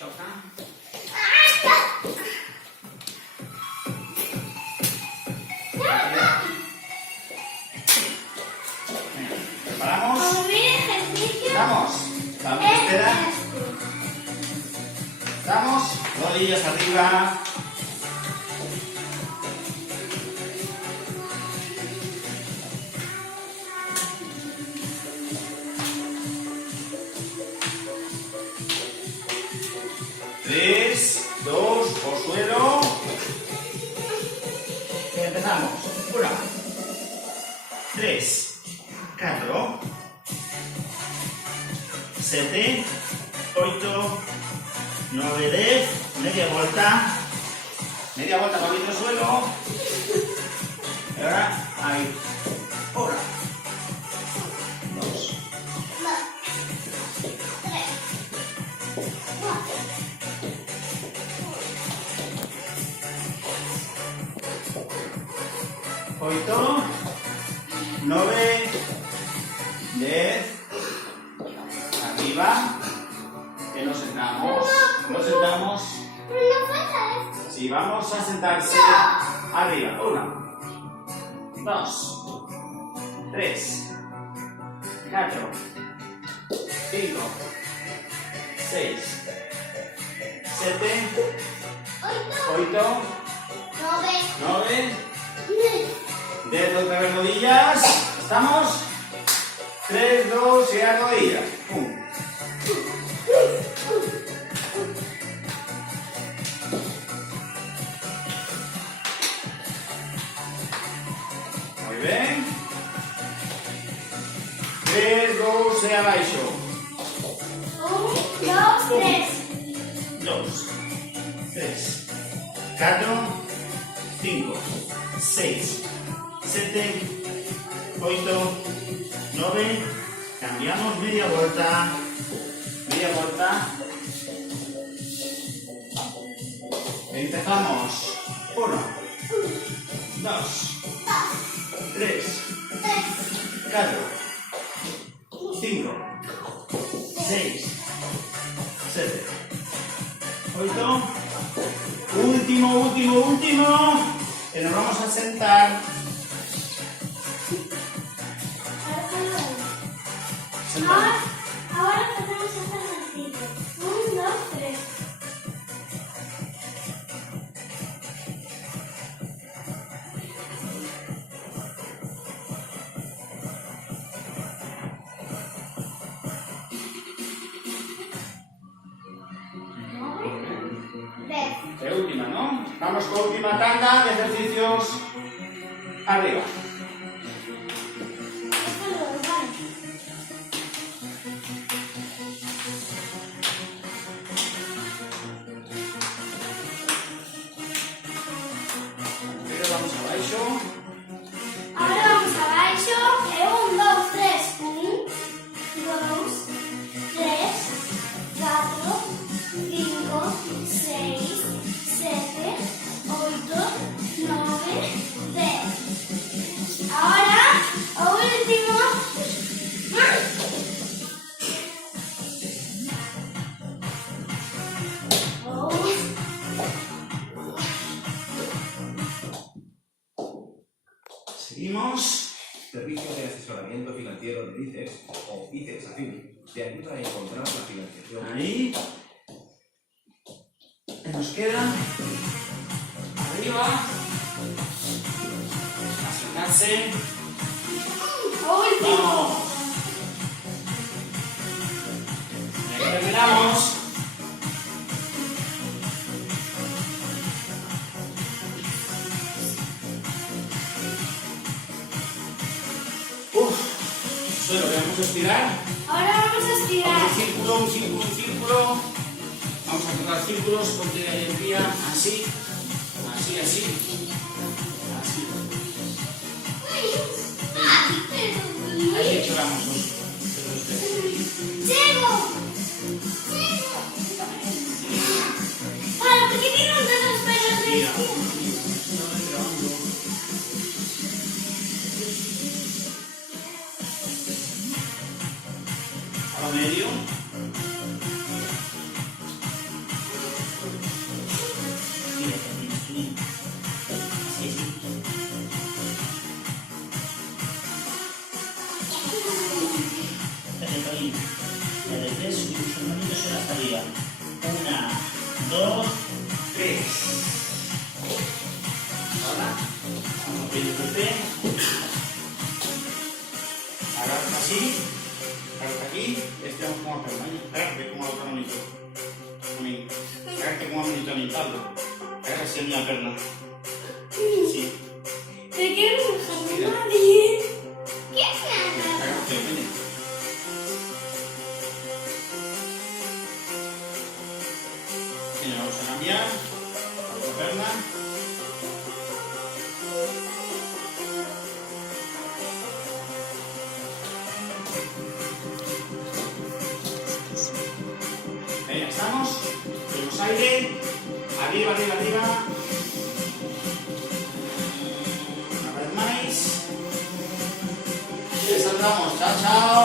choca. ¿Preparamos? Vamos. Vamos, espera. Vamos. Rodillas arriba. Tres, dos, por suelo. Empezamos. 1, 3, 4, 7, 8, 9, 10. Media vuelta. Media vuelta para el suelo. Y ahora ahí. 1, 2. 8, 9, 10, arriba, que nos sentamos, sí, vamos a sentarse, arriba, 1, 2, 3, 4, 5, 6, 7, 8, 9, dedos de las rodillas. ¿Estamos? 3, 2 y a rodillas. ¡Pum! Muy bien. 3, 2 y abaixo. 2, 3, 4, 5, 6, 7, 8, 9, cambiamos media vuelta, empezamos, 1, 2, 3, 4, 5, 6, 7, 8, último, que nos vamos a sentar. Ahora podemos hacer ejercicio. 1, 2, 3. De última, ¿no? Vamos con última tanda de ejercicios arriba. Vamos abaixo. Ahora vamos abaixo. 1, 2, 3. 1, 2, 3, 4, 5, 6, 7, 8, 9, 10. Ahora, o último. Seguimos. Servicio de asesoramiento financiero de ICES o ICES Afin te ayuda a encontrar la financiación. Ahí. Nos queda arriba. Acercarse. Último. Vamos. Y ahí terminamos. Suelo, que vamos a estirar. Ahora vamos a estirar. Un círculo. Vamos a tocar círculos con tira y envía. Así. Ahí echamos dos. ¡Llego! Para, ¿por qué tiene unos pelos de esquina? A medio. 2, 3. Ahora, vamos a pedir el pie. Agarra así, agarra aquí, vamos como a perna, agárrate como a otro manito. Agárrate como a manito alimentado. Agarra así a mi perna. Sí. ¿De qué no me nadie? ¿Qué es nada? Agárrate, ven. Bien, vamos a cambiar. A otra perna. Ahí estamos, tenemos aire, arriba, arriba, arriba. Una vez más. Y saltamos, chao, chao.